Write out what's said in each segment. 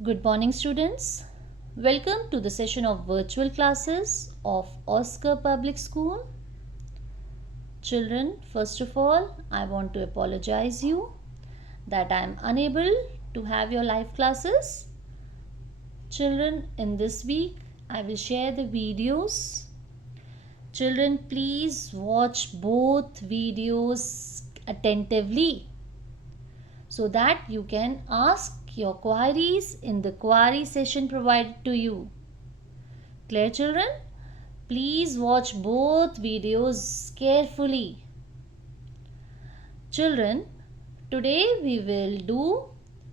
Good morning, students. Welcome to the session of virtual classes of Oscar Public School. Children, first of all, I want to apologize you that I am unable to have your live classes. Children, in this week, I will share the videos. Children, please watch both videos attentively so that you can ask your queries in the query session provided to you. Clear, children? Please watch both videos carefully. Children, today we will do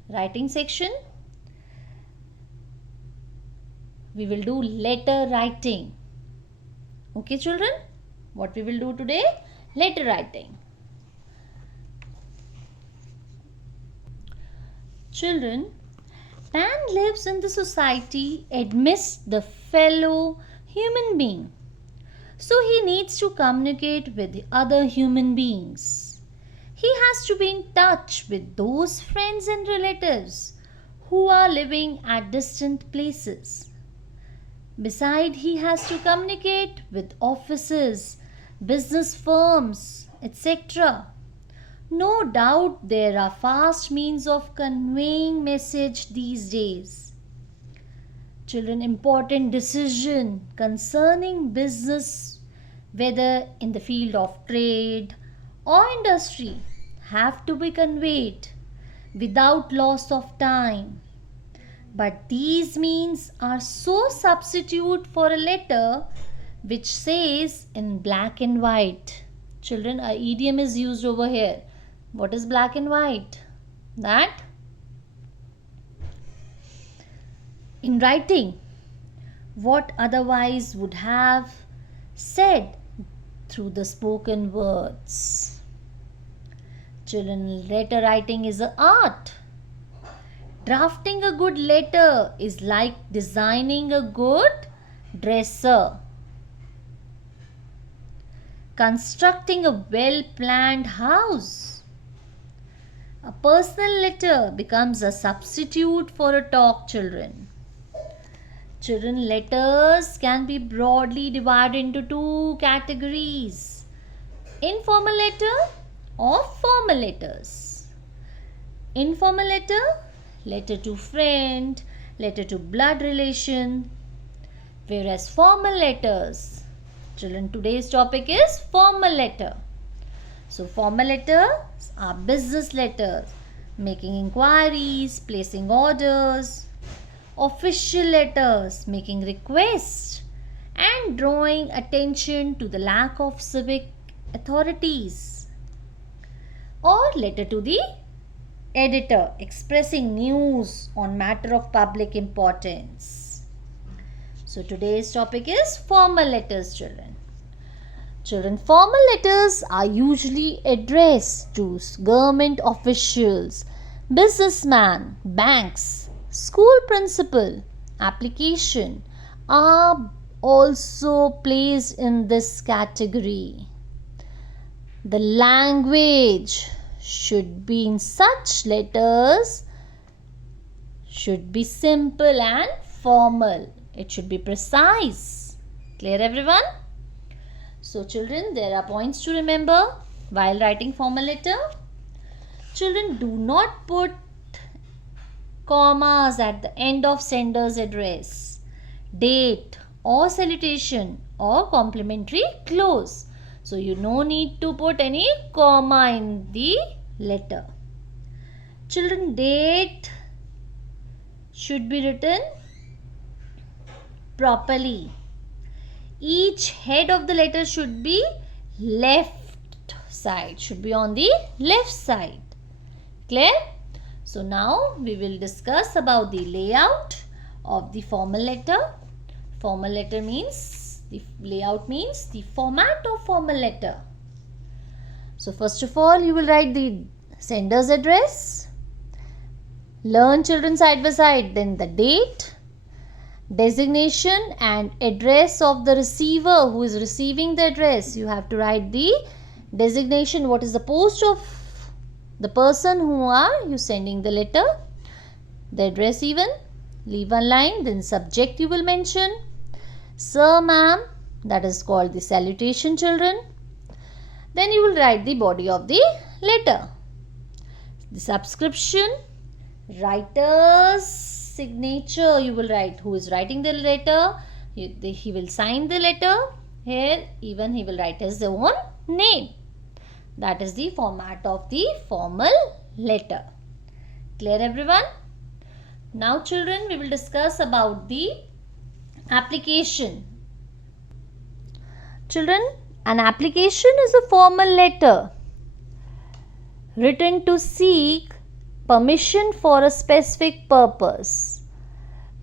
writing section. We will do letter writing. Okay, children? What we will do today? Letter writing. Children, man lives in the society amidst the fellow human being. So he needs to communicate with the other human beings. He has to be in touch with those friends and relatives who are living at distant places. Besides, he has to communicate with offices, business firms, etc. No doubt there are fast means of conveying message these days. Children, important decision concerning business, whether in the field of trade or industry, have to be conveyed without loss of time. But these means are so substitute for a letter which says in black and white. Children, a idiom is used over here. What is black and white? That in writing, what otherwise would have said through the spoken words. Children, letter writing is an art. Drafting a good letter is like designing a good dresser. Constructing a well-planned house. A personal letter becomes a substitute for a talk, children. Children, letters can be broadly divided into two categories. Informal letter or formal letters. Informal letter, letter to friend, letter to blood relation. Whereas formal letters, children, today's topic is formal letter. So formal letters are business letters, making inquiries, placing orders. Official letters, making requests and drawing attention to the lack of civic authorities. Or letter to the editor, expressing news on matter of public importance. So today's topic is formal letters, children. Children, formal letters are usually addressed to government officials, businessmen, banks, school principal. Application are also placed in this category. The language should be in such letters should be simple and formal. It should be precise. Clear, everyone? So children, there are points to remember while writing formal letter. Children, do not put commas at the end of sender's address, date or salutation or complimentary clause. So you no need to put any comma in the letter. Children, date should be written properly. Each head of the letter should be left side, should be on the left side. Clear? So now we will discuss about the layout of the formal letter. Formal letter means, the layout means the format of formal letter. So first of all, you will write the sender's address. Learn, children, side by side. Then the date, designation and address of the receiver who is receiving the address. You have to write the designation, what is the post of the person who are you sending the letter, the address even, leave one line, then subject you will mention. Sir, ma'am, that is called the salutation, children. Then you will write the body of the letter. The subscription, writer's signature you will write. Who is writing the letter? He will sign the letter. Here even he will write his own name. That is the format of the formal letter. Clear, everyone? Now children, we will discuss about the application. Children, an application is a formal letter written to seek permission for a specific purpose.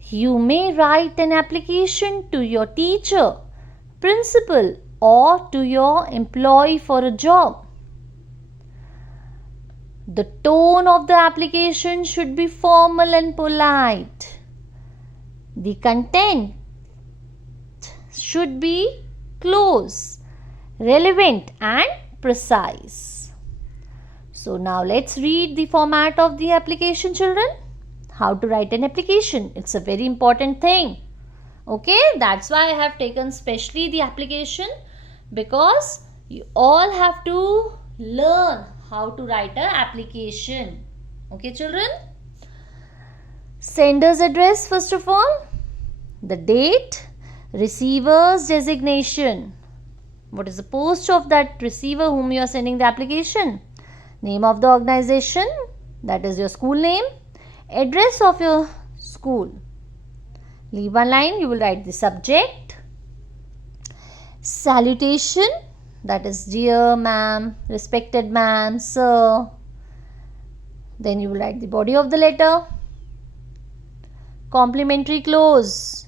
You may write an application to your teacher, principal, or to your employee for a job. The tone of the application should be formal and polite. The content should be close, relevant, and precise. So now let's read the format of the application, children. How to write an application. It's a very important thing. Okay, that's why I have taken specially the application, because you all have to learn how to write an application. Okay, children. Sender's address first of all. The date. Receiver's designation. What is the post of that receiver whom you are sending the application? Name of the organization. That is your school name. Address of your school. Leave one line. You will write the subject. Salutation. That is dear ma'am, respected ma'am, sir. Then you will write the body of the letter. Complimentary close.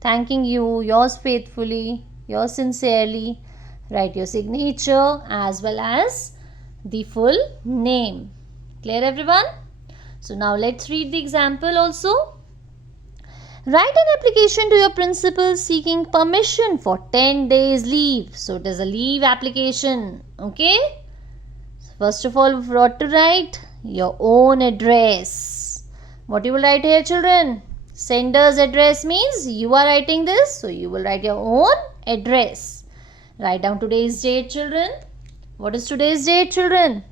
Thanking you, yours faithfully, yours sincerely. Write your signature as well as the full name. Clear, everyone? So now let's read the example also. Write an application to your principal seeking permission for 10 days leave. So it is a leave application. Okay. First of all, what to write? Your own address. What you will write here, children? Sender's address means you are writing this. So you will write your own address. Write down today's date, children. What is today's date, children?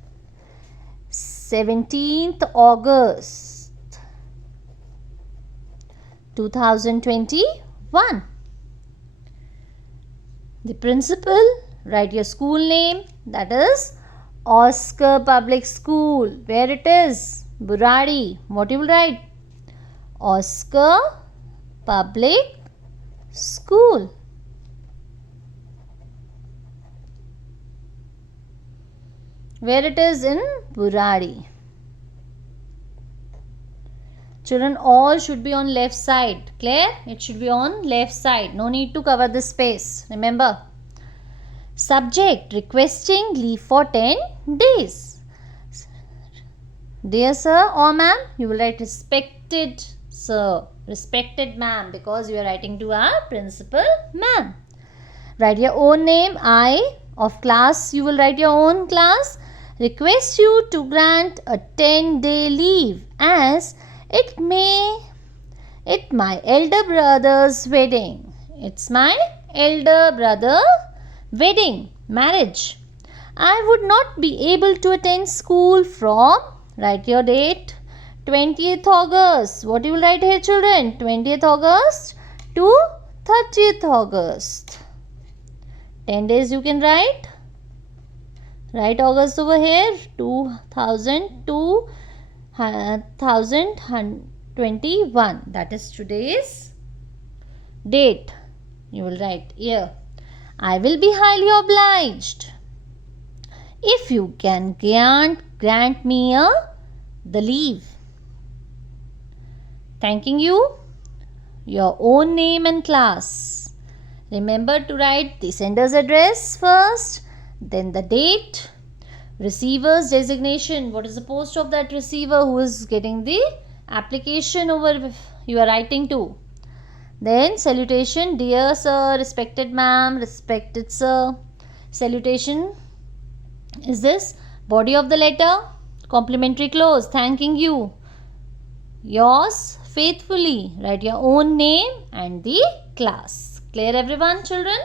17th August. 2021. The principal, write your school name, that is Oscar Public School. Where it is? Burari. What you will write? Oscar Public School. Where it is? In Burari. Children, all should be on left side. Clear? It should be on left side. No need to cover this space. Remember. Subject, requesting leave for 10 days. Dear sir or ma'am, you will write respected sir, respected ma'am, because you are writing to our principal ma'am. Write your own name. I of class, you will write your own class. Request you to grant a 10-day leave as it my elder brother's wedding. It's my elder brother wedding, marriage. I would not be able to attend school from, write your date, 20th August. What you will write here, children? 20th August to 30th August. 10 days you can write. Write August over here, 2021. That is today's date. You will write here. I will be highly obliged if you can grant me the leave. Thanking you, your own name and class. Remember to write the sender's address first, then the date, receiver's designation. What is the post of that receiver who is getting the application over you are writing to? Then salutation, dear sir, respected ma'am, respected sir. Salutation is this. Body of the letter, complimentary clause, thanking you. Yours faithfully. Write your own name and the class. Clear everyone, children?